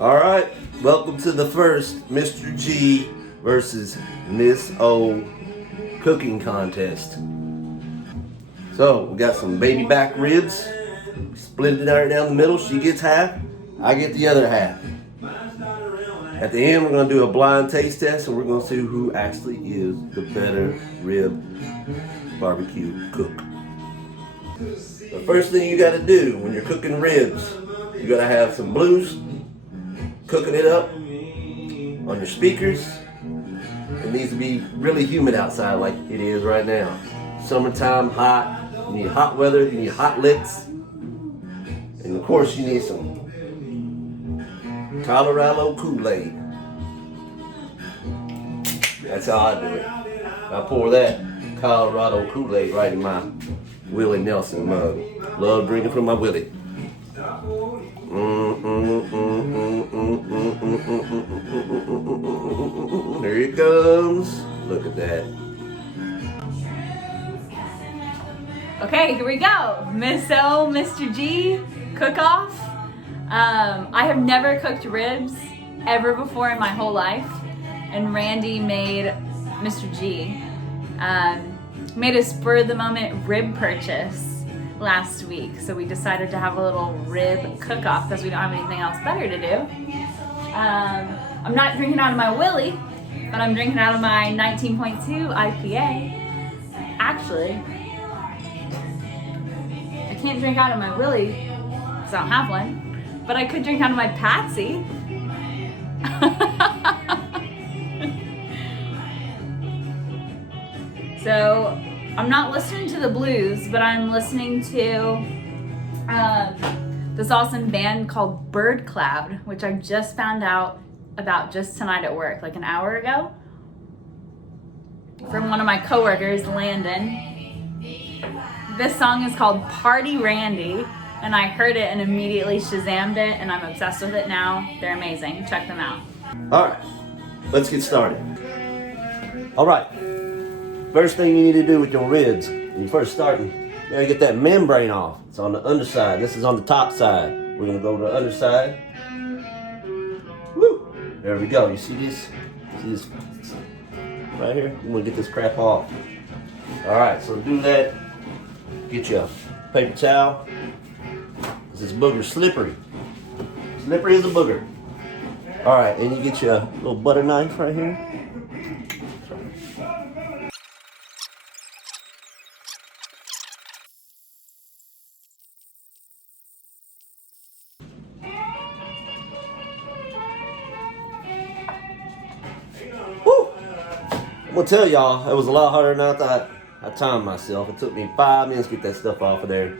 All right, welcome to the first Mr. G versus Miss O cooking contest. So we got some baby back ribs. Split it right down the middle. She gets half, I get the other half. At the end, we're gonna do a blind taste test, and we're gonna see who actually is the better rib barbecue cook. The first thing you gotta do when you're cooking ribs, you gotta have some blues, cooking it up on your speakers. It needs to be really humid outside like it is right now. Summertime, hot. You need hot weather, you need hot licks. And of course you need some Colorado Kool-Aid. That's how I do it. I pour that Colorado Kool-Aid right in my Willie Nelson mug. Love drinking from my Willie. There it comes. Look at that. Okay, here we go. Miss O, Mr. G, cook-off. I have never cooked ribs ever before in my whole life. And Randy made Mr. G. Made a spur-of-the-moment rib purchase last week. So we decided to have a little rib cook-off because we don't have anything else better to do. I'm not drinking out of my Willie, but I'm drinking out of my 19.2 IPA. Actually, I can't drink out of my Willie because I don't have one, but I could drink out of my Patsy. So I'm not listening to the blues, but I'm listening to this awesome band called Bird Cloud, which I just found out about just tonight at work, like an hour ago, from one of my coworkers, Landon. This song is called Party Randy, and I heard it and immediately Shazammed it, and I'm obsessed with it now. They're amazing. Check them out. All right, let's get started. All right, first thing you need to do with your ribs, when you first starting, you gotta get that membrane off. It's on the underside. This is on the top side. We're gonna go to the underside. Woo! There we go. You see this? See this right here? You wanna get this crap off. All right, so to do that, get you a paper towel. This booger's slippery. Slippery as a booger. All right, and you get you a little butter knife right here. Woo! I'm gonna tell y'all, it was a lot harder than I thought. I timed myself. It took me 5 minutes to get that stuff off of there.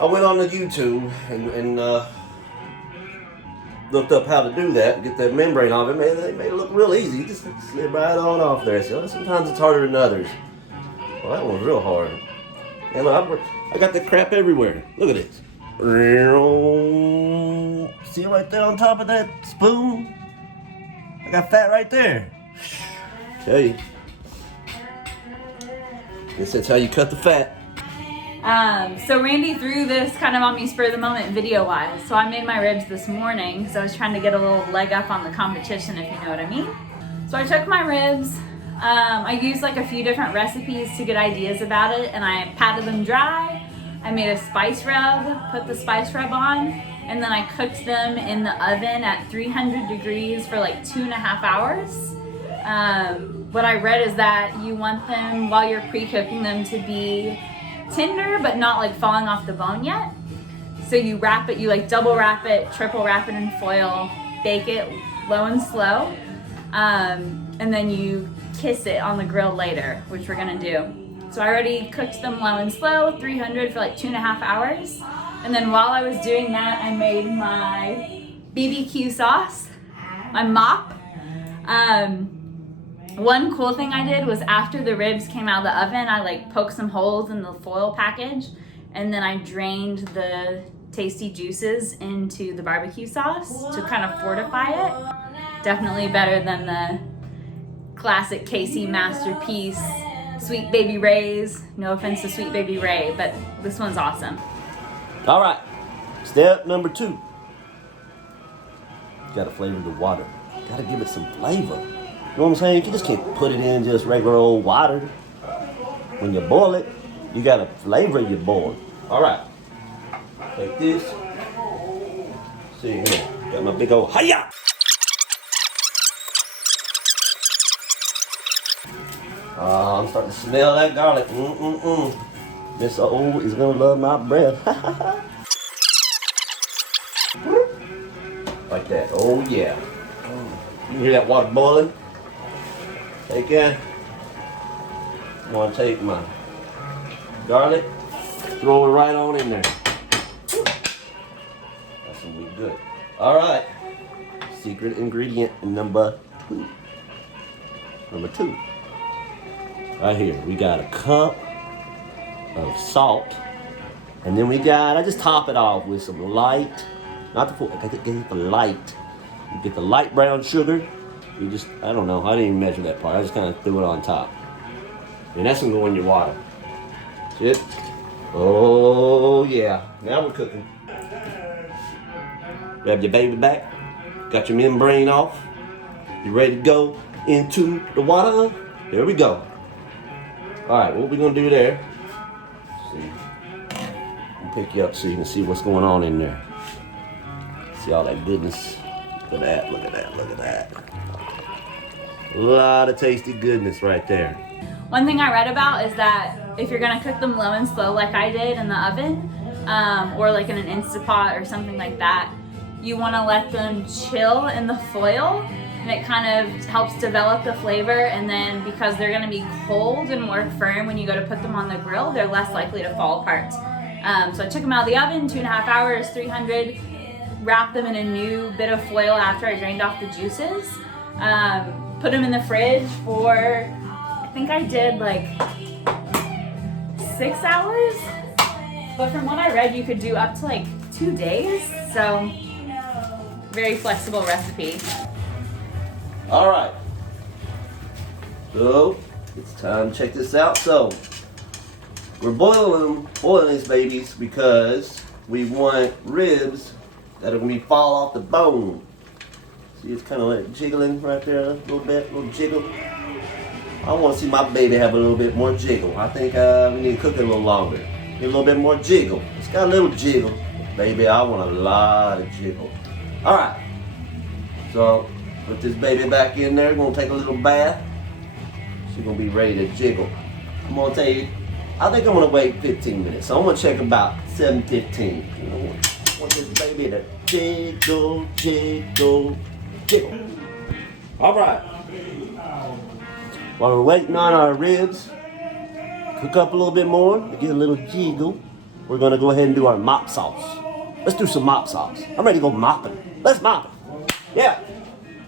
I went on to YouTube and looked up how to do that, get that membrane off. It made it look real easy. You just slid right on off there. So sometimes it's harder than others. Well, that one was real hard. And I got that crap everywhere. Look at this. See it right there on top of that spoon? I got fat right there. Tell you. Guess that's how you cut the fat. So Randy threw this kind of on me spur of the moment video-wise. So I made my ribs this morning, so I was trying to get a little leg up on the competition, if you know what I mean. So I took my ribs, I used like a few different recipes to get ideas about it, and I patted them dry. I made a spice rub, put the spice rub on, and then I cooked them in the oven at 300 degrees for like 2.5 hours. What I read is that you want them, while you're pre-cooking them, to be tender but not like falling off the bone yet. So you wrap it, you like double wrap it, triple wrap it in foil, bake it low and slow, and then you kiss it on the grill later, which we're gonna do. So I already cooked them low and slow, 300 for like 2.5 hours. And then while I was doing that, I made my BBQ sauce, my mop. One cool thing I did was after the ribs came out of the oven, I like poked some holes in the foil package, and then I drained the tasty juices into the barbecue sauce to kind of fortify it. Definitely better than the classic Casey masterpiece Sweet Baby Ray's. No offense to Sweet Baby Ray, but this one's awesome. All right, step number 2. Gotta flavor the water. Gotta give it some flavor. You know what I'm saying? You just can't put it in just regular old water. When you boil it, you gotta flavor your boil. All right. Take this. See here. Got my big old hiya. I'm starting to smell that garlic. Miss O is gonna love my breath. Like that. Oh yeah. You hear that water boiling? Take that. I'm gonna take my garlic, throw it right on in there. That's gonna be good. All right. Secret ingredient number 2. Number 2. Right here, we got a cup of salt, and then I just top it off with some light, not the full, I get the light. You get the light brown sugar. I don't know, I didn't even measure that part. I just kind of threw it on top. And that's gonna go in your water. See it? Oh yeah, now we're cooking. Grab your baby back, got your membrane off. You ready to go into the water? Here we go. All right, what we gonna do there? See, I'll pick you up so you can see what's going on in there. See all that goodness. Look at that, look at that, look at that. A lot of tasty goodness right there. One thing I read about is that if you're gonna cook them low and slow like I did in the oven, or like in an Instapot or something like that, you wanna let them chill in the foil, and it kind of helps develop the flavor, and then because they're gonna be cold and more firm when you go to put them on the grill, they're less likely to fall apart. So I took them out of the oven, 2.5 hours, 300, wrapped them in a new bit of foil after I drained off the juices, put them in the fridge for, I think I did like 6 hours, but from what I read, you could do up to like 2 days, so very flexible recipe. All right, so it's time to check this out. So we're boiling these babies because we want ribs that are gonna fall off the bone. See, it's kind of like jiggling right there a little bit, a little jiggle. I want to see my baby have a little bit more jiggle. I think we need to cook it a little longer. Get a little bit more jiggle. It's got a little jiggle, baby. I want a lot of jiggle. All right, so put this baby back in there. Gonna take a little bath. She's gonna be ready to jiggle. I'm gonna tell you, I think I'm gonna wait 15 minutes. So I'm gonna check about 7:15. You know, I want this baby to jiggle, jiggle, jiggle. All right. While we're waiting on our ribs, cook up a little bit more to get a little jiggle, we're gonna go ahead and do our mop sauce. Let's do some mop sauce. I'm ready to go mopping. Let's mop it. Yeah.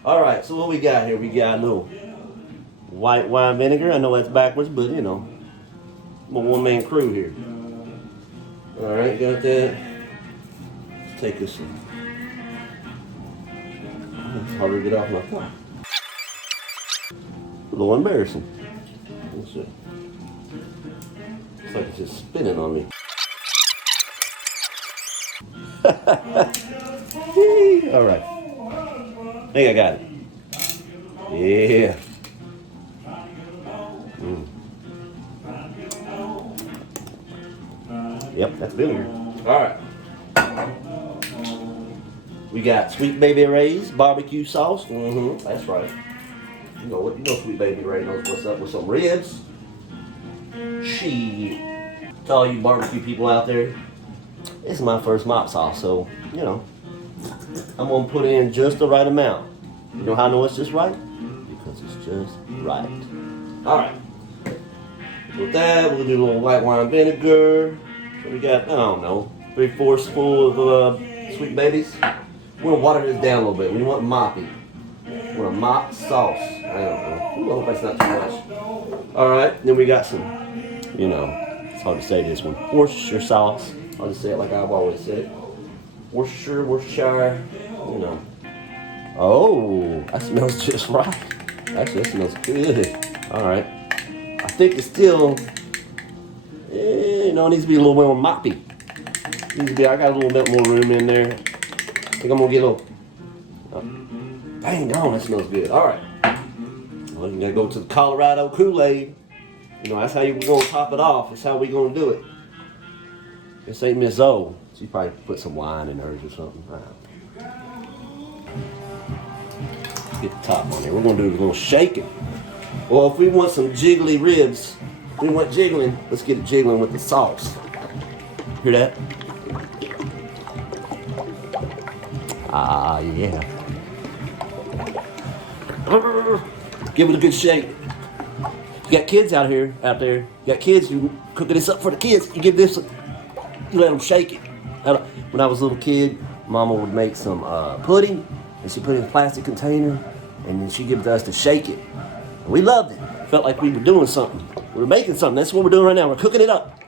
All right, so what we got here? We got a little white wine vinegar. I know that's backwards, but you know, I'm a one-man crew here. All right, got that. Let's take this one. It's hard to get off my car. A little embarrassing. Let's see. Looks like it's just spinning on me. All right. I think I got it. Yeah. Yep, that's vinegar. All right. We got Sweet Baby Ray's barbecue sauce. That's right. You know what? You know Sweet Baby Ray knows what's up with some ribs. Shit. To all you barbecue people out there, this is my first mop sauce, so you know I'm gonna put in just the right amount. You know how I know it's just right? Because it's just right. All right. With that, we'll do a little white wine vinegar. So we got, I don't know, 3/4 spoon of Sweet Babies. We're gonna water this down a little bit. We want moppy. We're a mop sauce. I don't know. Ooh, I hope that's not too much. All right, then we got some, you know, it's hard to say this one, Worcestershire sauce. I'll just say it like I've always said it. Worcestershire, you know. Oh, that smells just right. Actually, that smells good. All right. I think it's still, you know, it needs to be a little more moppy. Needs to be, I got a little bit more room in there. I think I'm gonna get a little, Dang on, that smells good. All right. Well, you gotta go to the Colorado Kool-Aid. You know, that's how we're gonna top it off. That's how we're gonna do it. This ain't Miss O. She probably put some wine in hers or something. I don't know. Get the top on there. We're gonna do a little shaking. Well, if we want some jiggly ribs, we want jiggling, let's get it jiggling with the sauce. Hear that? Ah, yeah. Give it a good shake. You got kids out there. You got kids, you cooking this up for the kids. You give this, you let them shake it. When I was a little kid, Mama would make some pudding, and she put it in a plastic container, and then she gave it to us to shake it. And we loved it. Felt like we were doing something. We were making something. That's what we're doing right now. We're cooking it up.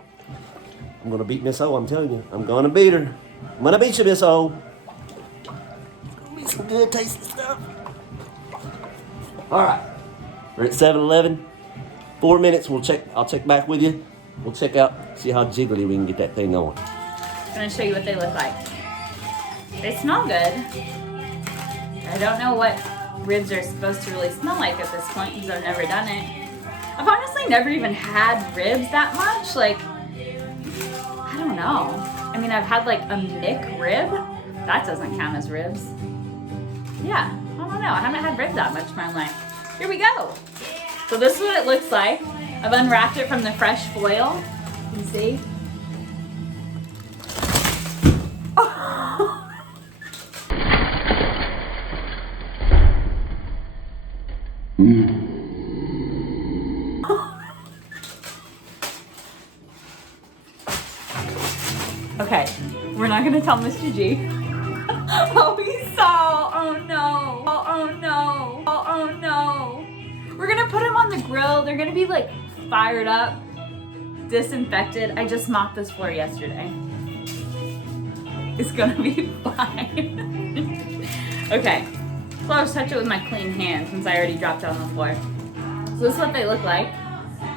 I'm gonna beat Miss O, I'm telling you. I'm gonna beat her. I'm gonna beat you, Miss O. It's gonna be some good tasting stuff. All right, we're at 7-Eleven. 4 minutes, I'll check back with you. We'll check out, see how jiggly we can get that thing going. I'm gonna show you what they look like. They smell good. I don't know what ribs are supposed to really smell like at this point because I've never done it. I've honestly never even had ribs that much. Like, I don't know. I mean, I've had like a McRib. That doesn't count as ribs. Yeah, I don't know. I haven't had ribs that much in my life. Here we go. So this is what it looks like. I've unwrapped it from the fresh foil. You can see. Okay, we're not gonna tell Mr. G what we saw. Oh no. Oh no. Oh no. We're gonna put them on the grill. They're gonna be like fired up, disinfected. I just mopped this floor yesterday. It's gonna be fine. Okay, so I'll just touch it with my clean hands since I already dropped it on the floor. So this is what they look like.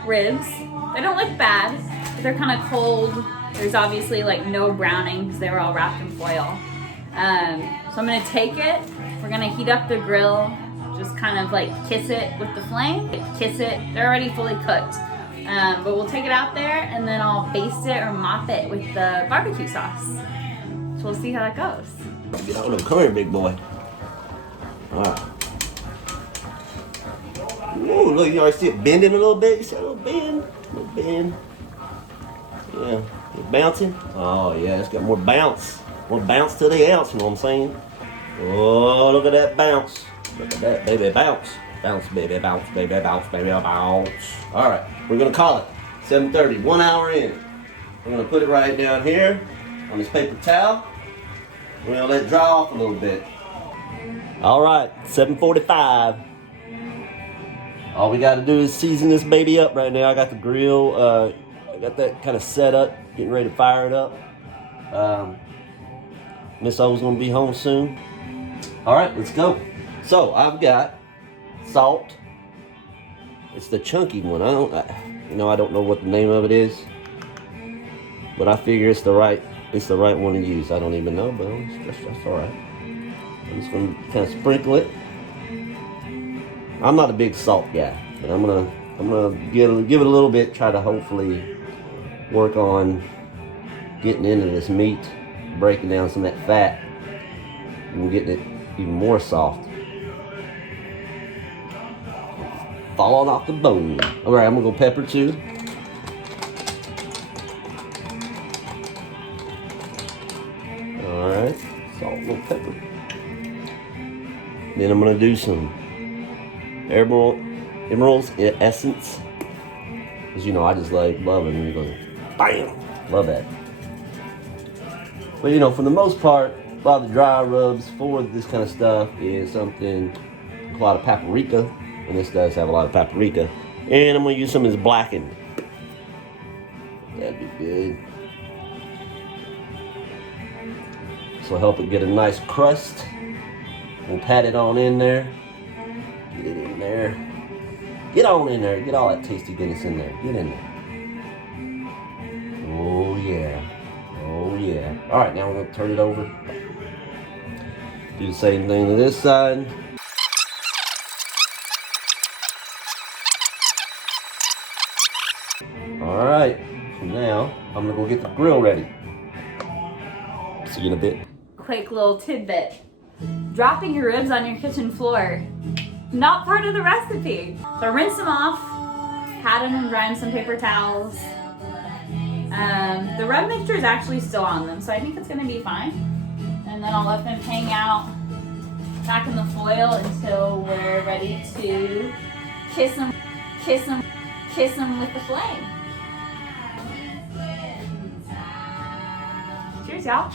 Ribs. They don't look bad, but they're kind of cold. There's obviously like no browning because they were all wrapped in foil. So I'm gonna take it. We're gonna heat up the grill. Just kind of like kiss it with the flame. Kiss it. They're already fully cooked. But we'll take it out there and then I'll baste it or mop it with the barbecue sauce. So we'll see how that goes. Get out of the car, big boy. All right. Ooh, look, you already see it bending a little bit. You see a little bend? A little bend. Yeah. It's bouncing? Oh, yeah, it's got more bounce. More bounce to the ounce, you know what I'm saying? Oh, look at that bounce. Look at that, baby, bounce. Bounce, baby, bounce, baby, bounce, baby, bounce. All right, we're gonna call it 7:30, 1 hour in. I'm gonna put it right down here on this paper towel. We're gonna let it dry off a little bit. All right, 7:45. All we gotta do is season this baby up right now. I got the grill, I got that kind of set up, getting ready to fire it up. Miss O's gonna be home soon. All right, let's go. So I've got salt. It's the chunky one. I don't know what the name of it is, but I figure it's the right one to use. I don't even know, but that's all right. I'm just gonna kind of sprinkle it. I'm not a big salt guy, but I'm gonna give it a little bit. Try to hopefully work on getting into this meat, breaking down some of that fat, and getting it even more soft. Falling off the bone. All right, I'm gonna go pepper too. All right, salt, and pepper. Then I'm gonna do some Emerald's essence, because you know I just love it when it goes bam. Love that. But you know, for the most part, a lot of the dry rubs for this kind of stuff is something, a lot of paprika, and this does have a lot of paprika. And I'm gonna use some of this blackened. That'd be good. So help it get a nice crust. We'll pat it on in there. Get it in there. Get on in there. Get all that tasty goodness in there. Get in there. Oh yeah. Oh yeah. All right, now we're gonna turn it over. Do the same thing to this side. All right, so now I'm gonna go get the grill ready. See you in a bit. Quick little tidbit. Dropping your ribs on your kitchen floor, not part of the recipe. So rinse them off, pat them and dry them some paper towels. The rub mixture is actually still on them, so I think it's gonna be fine. And then I'll let them hang out back in the foil until we're ready to kiss them with the flame. Cheers, y'all.